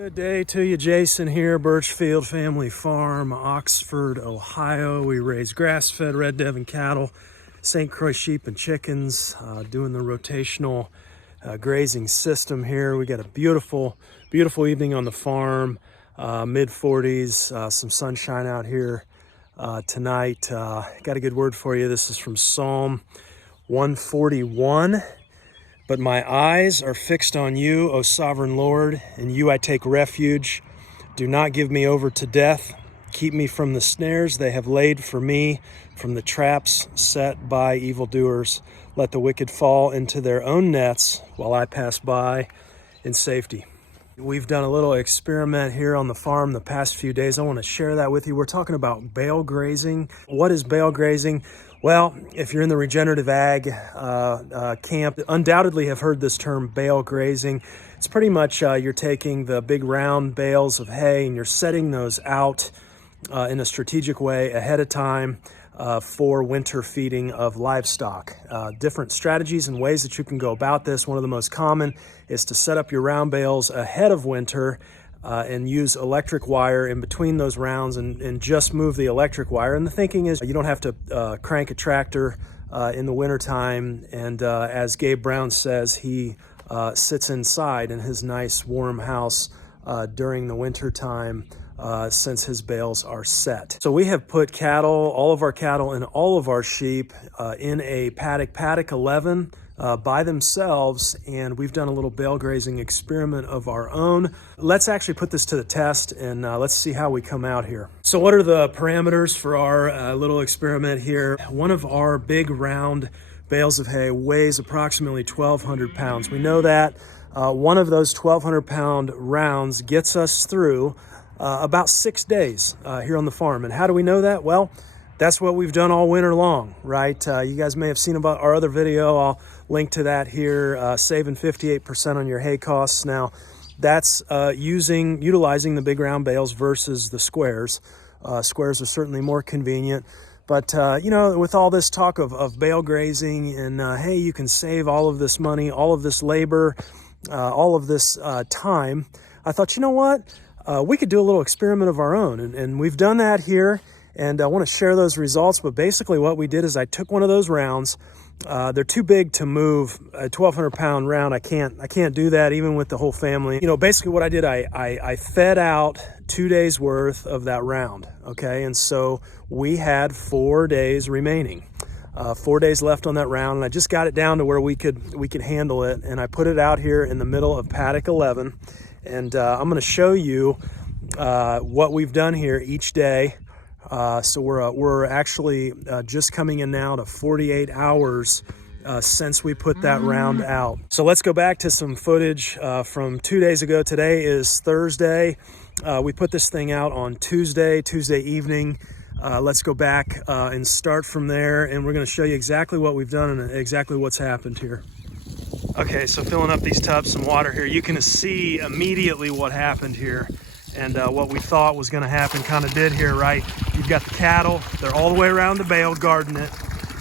Good day to you, Jason here, Birchfield Family Farm, Oxford, Ohio. We raise grass-fed Red Devon cattle, St. Croix sheep and chickens, doing the rotational grazing system here. We got a beautiful evening on the farm, mid-40s, some sunshine out here tonight. Got a good word for you. This is from Psalm 141. But my eyes are fixed on you, O sovereign Lord, in you I take refuge. Do not give me over to death. Keep me from the snares they have laid for me, from the traps set by evildoers. Let the wicked fall into their own nets while I pass by in safety. We've done a little experiment here on the farm the past few days. I want to share that with you. We're talking about bale grazing. What is bale grazing? Well, if you're in the regenerative ag camp, undoubtedly have heard this term bale grazing. It's pretty much you're taking the big round bales of hay and you're setting those out in a strategic way ahead of time for winter feeding of livestock. Different strategies and ways that you can go about this. One of the most common is to set up your round bales ahead of winter and use electric wire in between those rounds and just move the electric wire. And the thinking is you don't have to crank a tractor in the wintertime. And as Gabe Brown says, he sits inside in his nice warm house during the wintertime since his bales are set. So we have put cattle, all of our cattle and all of our sheep in a paddock 11 by themselves, and we've done a little bale grazing experiment of our own. Let's actually put this to the test and let's see how we come out here. So what are the parameters for our little experiment here? One of our big round bales of hay weighs approximately 1,200 pounds. We know that one of those 1,200 pound rounds gets us through about 6 days here on the farm. And how do we know that? Well, that's what we've done all winter long, right? You guys may have seen about our other video. I'll link to that here, saving 58% on your hay costs. Now, that's utilizing the big round bales versus the squares. Squares are certainly more convenient. But, you know, with all this talk of bale grazing and, hey, you can save all of this money, all of this labor, all of this time, I thought, you know what? We could do a little experiment of our own. And we've done that here. And I want to share those results, but basically what we did is I took one of those rounds. They're too big to move a 1,200 pound round. I can't do that even with the whole family. You know, basically what I did, I fed out 2 days worth of that round. Okay, and so we had 4 days remaining. 4 days left on that round, and I just got it down to where we could handle it. And I put it out here in the middle of paddock 11, and I'm going to show you what we've done here each day. So we're actually just coming in now to 48 hours since we put that round out. So let's go back to some footage from 2 days ago. Today is Thursday. We put this thing out on Tuesday evening. Let's go back and start from there, and we're going to show you exactly what we've done and exactly what's happened here. Okay, so filling up these tubs, some water here. You can see immediately what happened here. And what we thought was going to happen kind of did here, right? You've got the cattle, they're all the way around the bale guarding it,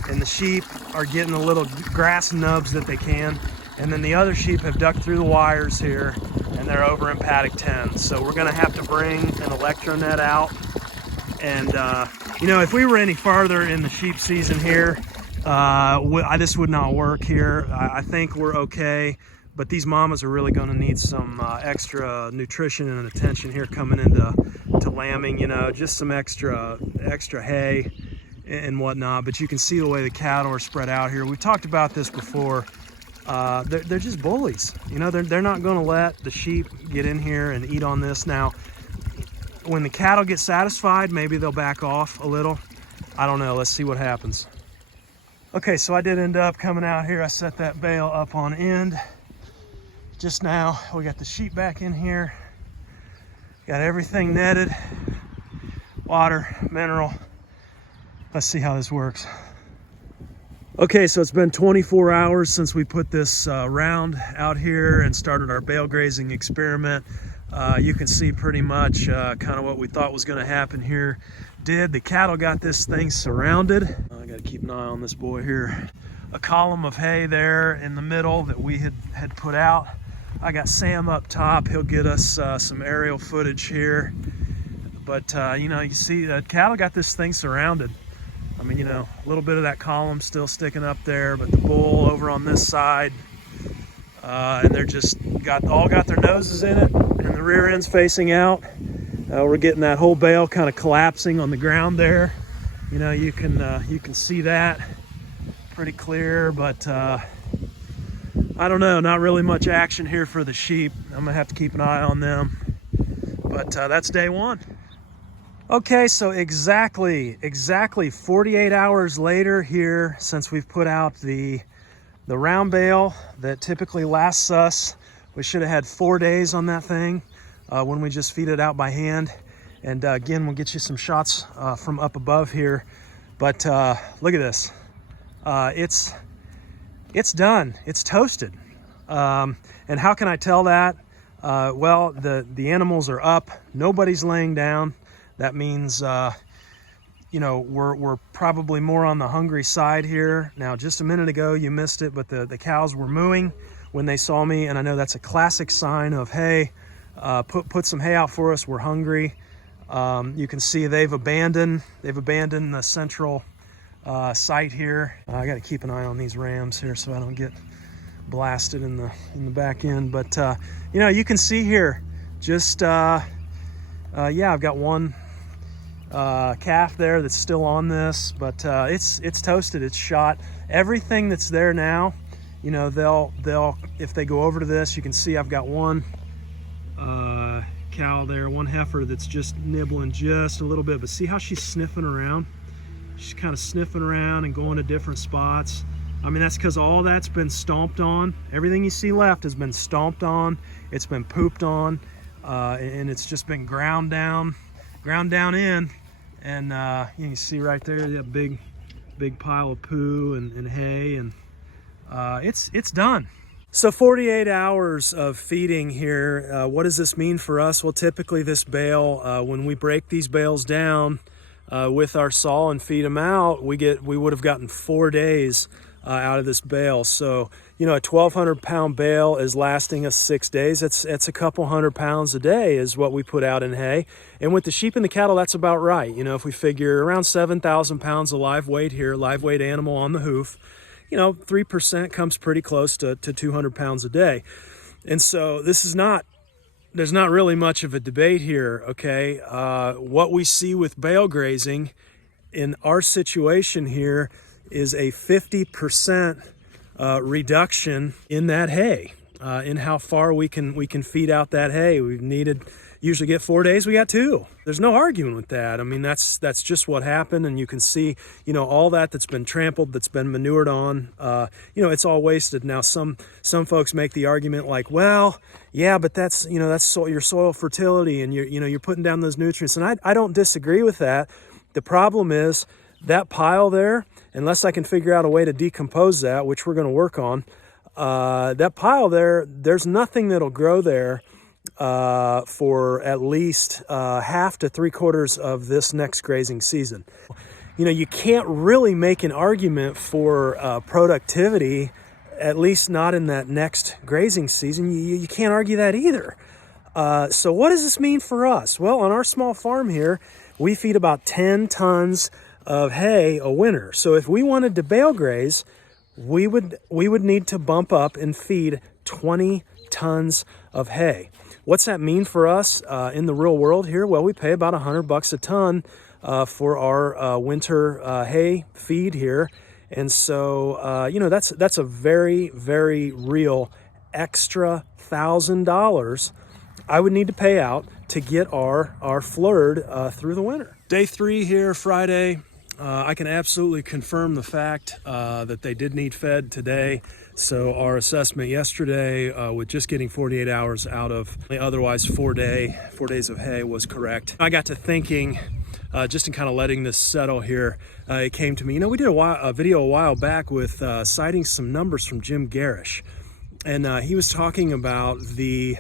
and the sheep are getting the little grass nubs that they can, and then the other sheep have ducked through the wires here, and they're over in paddock 10. So we're going to have to bring an electronet out, and you know, if we were any farther in the sheep season here, this would not work here. I think we're okay. But these mamas are really going to need some extra nutrition and attention here coming into lambing, you know, just some extra hay and whatnot. But you can see the way the cattle are spread out here. We've talked about this before. They're just bullies. You know, they're not going to let the sheep get in here and eat on this. Now, when the cattle get satisfied, maybe they'll back off a little. I don't know. Let's see what happens. Okay, so I did end up coming out here. I set that bale up on end. Just now, we got the sheep back in here. Got everything netted, water, mineral. Let's see how this works. Okay, so it's been 24 hours since we put this round out here and started our bale grazing experiment. You can see pretty much kind of what we thought was going to happen here. The cattle got this thing surrounded. I got to keep an eye on this boy here. A column of hay there in the middle that we had put out. I got Sam up top. He'll get us some aerial footage here. But, you know, you see the cattle got this thing surrounded. I mean, you know, a little bit of that column still sticking up there, but the bull over on this side, and they're just all got their noses in it, and the rear end's facing out. We're getting that whole bale kind of collapsing on the ground there. You know, you can see that pretty clear, but I don't know, not really much action here for the sheep. I'm gonna have to keep an eye on them, but that's day one. Okay, so exactly 48 hours later here, since we've put out the round bale that typically lasts us, we should have had 4 days on that thing when we just feed it out by hand. And again, we'll get you some shots from up above here. But look at this. It's done. It's toasted. And how can I tell that? Well, the animals are up. Nobody's laying down. That means, you know, we're probably more on the hungry side here. Now, just a minute ago, you missed it, but the cows were mooing when they saw me, and I know that's a classic sign of, hey, put some hay out for us, we're hungry. You can see they've abandoned the central site here. I got to keep an eye on these rams here so I don't get blasted in the back end. But you know, you can see here, just yeah, I've got one calf there that's still on this, but it's toasted, it's shot. Everything that's there now, you know, they'll if they go over to this, you can see I've got one cow there, one heifer that's just nibbling just a little bit, but see how she's sniffing around? She's kind of sniffing around and going to different spots. I mean, that's because all that's been stomped on. Everything you see left has been stomped on, it's been pooped on, and it's just been ground down in, and you can see right there that big pile of poo and hay, and it's done. So 48 hours of feeding here. What does this mean for us? Well, typically this bale, when we break these bales down with our saw and feed them out, we would have gotten 4 days out of this bale. So, you know, a 1,200 pound bale is lasting us 6 days. It's a couple 100 pounds a day is what we put out in hay. And with the sheep and the cattle, that's about right. You know, if we figure around 7,000 pounds of live weight here, live weight animal on the hoof, you know, 3% comes pretty close to 200 pounds a day. And so there's not really much of a debate here, okay? What we see with bale grazing in our situation here is a 50% reduction in that hay, in how far we can feed out that hay. We've usually get 4 days, we got 2. There's no arguing with that. I mean, that's just what happened, and you can see, you know, all that's been trampled, that's been manured on, you know, it's all wasted. Now, some folks make the argument like, well, yeah, but that's, you know, that's your soil fertility, and you're putting down those nutrients, and I don't disagree with that. The problem is that pile there, unless I can figure out a way to decompose that, which we're going to work on, that pile there, there's nothing that'll grow there for at least half to 3/4 of this next grazing season. You know, you can't really make an argument for productivity, at least not in that next grazing season. You can't argue that either. So what does this mean for us? Well, on our small farm here, we feed about 10 tons of hay a winter. So if we wanted to bale graze, we would need to bump up and feed 20 tons of hay. What's that mean for us in the real world here? Well, we pay about $100 a ton for our winter hay feed here. And so, you know, that's a very, very real extra $1,000 I would need to pay out to get our flurd through the winter. Day 3 here, Friday. I can absolutely confirm the fact that they did need fed today. So our assessment yesterday with just getting 48 hours out of otherwise 4 days of hay was correct. I got to thinking, just in kind of letting this settle here, it came to me, you know, we did a video a while back with citing some numbers from Jim Garish. And he was talking about the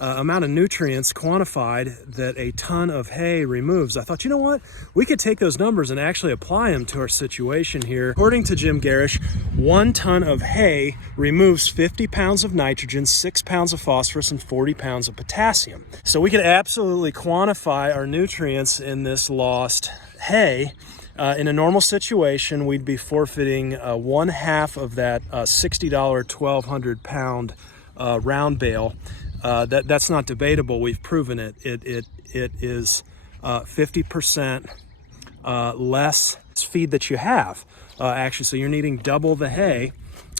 amount of nutrients quantified that a ton of hay removes. I thought, you know what? We could take those numbers and actually apply them to our situation here. According to Jim Garish, 1 ton of hay removes 50 pounds of nitrogen, 6 pounds of phosphorus, and 40 pounds of potassium. So we could absolutely quantify our nutrients in this lost hay. In a normal situation, we'd be forfeiting 1/2 of that $60 1,200 pound round bale. That's not debatable. We've proven it. It is 50% less feed that you have, actually. So you're needing double the hay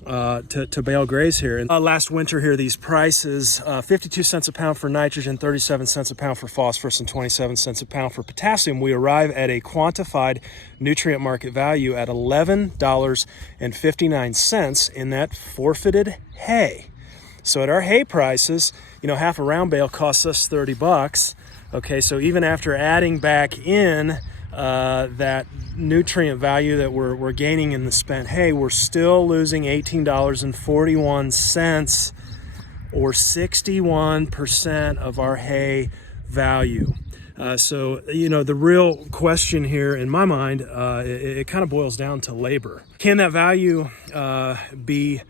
to bale graze here. And last winter here, these prices, 52 cents a pound for nitrogen, 37 cents a pound for phosphorus, and 27 cents a pound for potassium. We arrive at a quantified nutrient market value at $11.59 in that forfeited hay. So at our hay prices, you know, half a round bale costs us 30 bucks. Okay, so even after adding back in that nutrient value that we're gaining in the spent hay, we're still losing $18.41, or 61% of our hay value. So, you know, the real question here in my mind, it kind of boils down to labor. Can that value be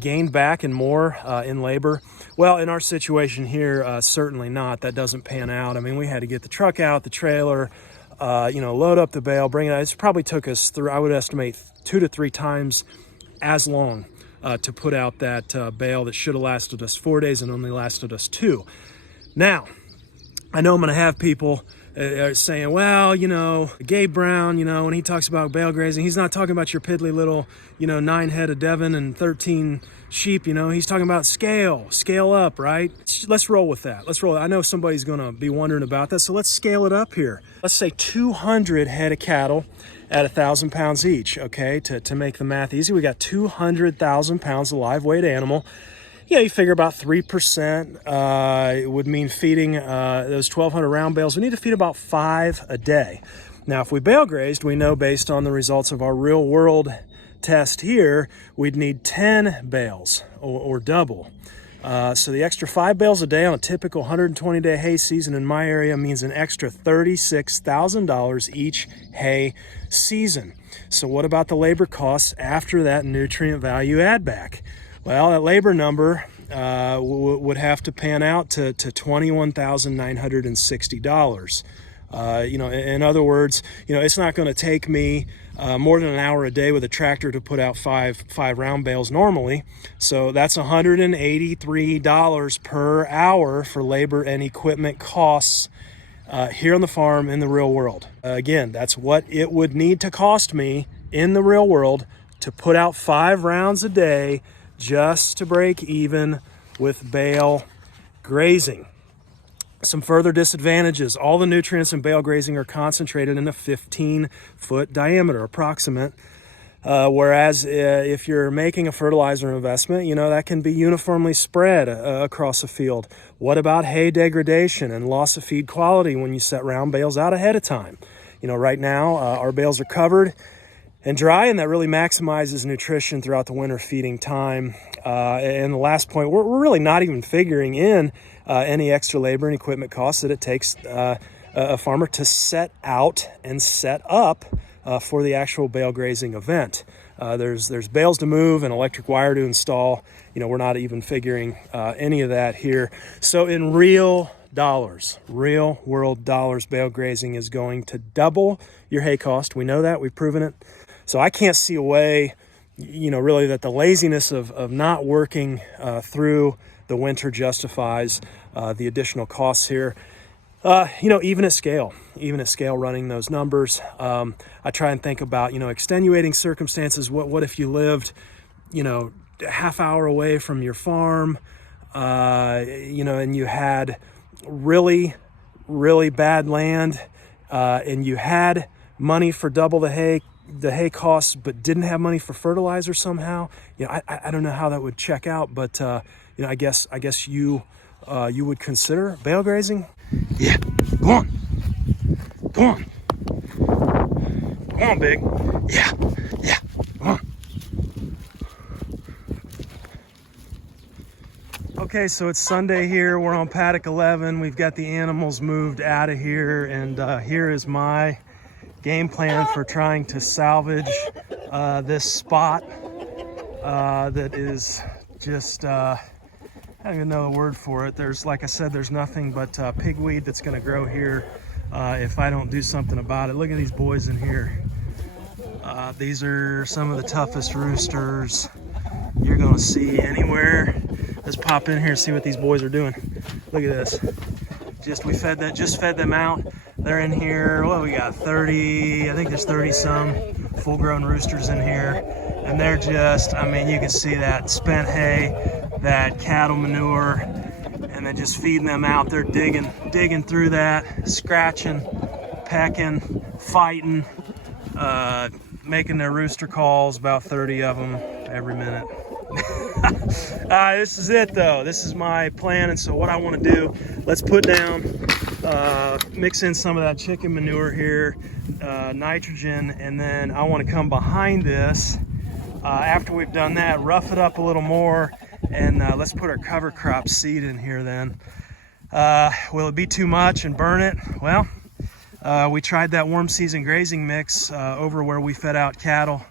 gained back and more in labor? Well, in our situation here, certainly not. That doesn't pan out. I mean, we had to get the truck out, the trailer, you know, load up the bale, bring it out. It probably took us through, I would estimate, 2 to 3 times as long to put out that bale that should have lasted us 4 days and only lasted us 2. Now, I know I'm going to have people saying, well, you know, Gabe Brown, you know, when he talks about bale grazing, he's not talking about your piddly little, you know, 9 head of Devon and 13 sheep, you know, he's talking about scale up, right? Let's roll with that. Let's roll. I know somebody's going to be wondering about that, so let's scale it up here. Let's say 200 head of cattle at 1,000 pounds each, okay? To make the math easy, we got 200,000 pounds of live weight animal. Yeah, you figure about 3% it would mean feeding those 1,200 round bales. We need to feed about 5 a day. Now, if we bale grazed, we know based on the results of our real world test here, we'd need 10 bales or double. So the extra 5 bales a day on a typical 120-day hay season in my area means an extra $36,000 each hay season. So what about the labor costs after that nutrient value add back? Well, that labor number would have to pan out to $21,960. You know, in other words, you know, it's not going to take me more than an hour a day with a tractor to put out five round bales normally. So that's $183 per hour for labor and equipment costs here on the farm in the real world. Again, that's what it would need to cost me in the real world to put out 5 rounds a day just to break even with bale grazing. Some further disadvantages: all the nutrients in bale grazing are concentrated in a 15-foot diameter, approximate. Whereas if you're making a fertilizer investment, you know, that can be uniformly spread across a field. What about hay degradation and loss of feed quality when you set round bales out ahead of time? You know, right now our bales are covered and dry, and that really maximizes nutrition throughout the winter feeding time. And the last point, we're really not even figuring in any extra labor and equipment costs that it takes a farmer to set out and set up for the actual bale grazing event. There's bales to move and electric wire to install. You know, we're not even figuring any of that here. So in real world dollars, bale grazing is going to double your hay cost. We know that, we've proven it. So I can't see a way, you know, really that the laziness of not working through the winter justifies the additional costs here. You know, even at scale running those numbers, I try and think about, you know, extenuating circumstances. What if you lived, you know, a half hour away from your farm, you know, and you had really bad land, and you had money for double the hay costs, but didn't have money for fertilizer somehow. You know, I don't know how that would check out, but you know, I guess you would consider bale grazing. Yeah, go on, come on, big. Yeah, come on. Okay. Okay, so it's Sunday here. We're on paddock 11. We've got the animals moved out of here, and here is my game plan for trying to salvage this spot that is just, I don't even know the word for it. There's, like I said, there's nothing but pigweed that's gonna grow here if I don't do something about it. Look at these boys in here. These are some of the toughest roosters you're gonna see anywhere. Let's pop in here and see what these boys are doing. Look at this. Just fed them out. They're in here. Well, we got 30, I think there's 30 some full-grown roosters in here. And they're just, I mean, you can see that spent hay, that cattle manure, and then just feeding them out. They're digging through that, scratching, pecking, fighting, making their rooster calls, about 30 of them every minute. This is it though. This is my plan, and so what I want to do, let's put down, mix in some of that chicken manure here, nitrogen, and then I want to come behind this after we've done that, rough it up a little more, and let's put our cover crop seed in here then. Will it be too much and burn it? Well, we tried that warm season grazing mix over where we fed out cattle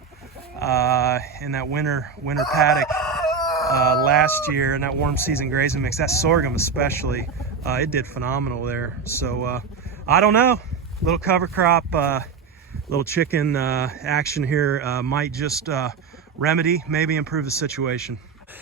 in that winter paddock last year, and that warm season grazing mix, that sorghum especially, it did phenomenal there. So I don't know, little cover crop, little chicken action here might just remedy, maybe improve the situation.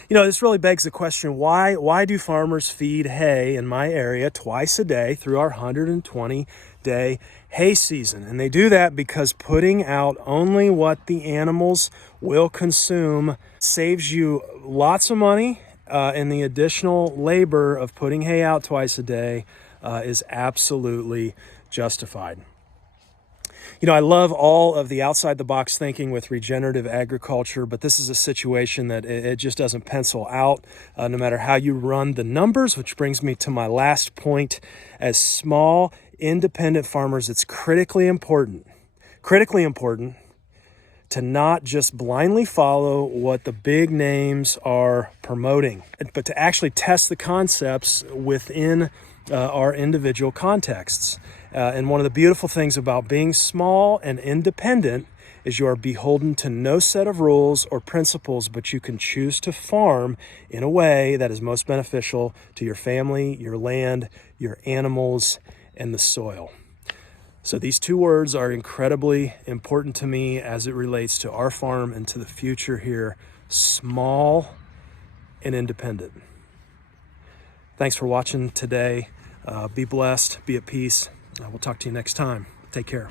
You know, this really begs the question, why do farmers feed hay in my area twice a day through our 120-day hay season? And they do that because putting out only what the animals will consume saves you lots of money, and the additional labor of putting hay out twice a day is absolutely justified. You know, I love all of the outside-the-box thinking with regenerative agriculture, but this is a situation that it just doesn't pencil out no matter how you run the numbers, which brings me to my last point. As small, independent farmers, it's critically important to not just blindly follow what the big names are promoting, but to actually test the concepts within our individual contexts. And one of the beautiful things about being small and independent is you are beholden to no set of rules or principles, but you can choose to farm in a way that is most beneficial to your family, your land, your animals, and the soil. So these two words are incredibly important to me as it relates to our farm and to the future here: small and independent. Thanks for watching today. Be blessed, be at peace. We'll talk to you next time. Take care.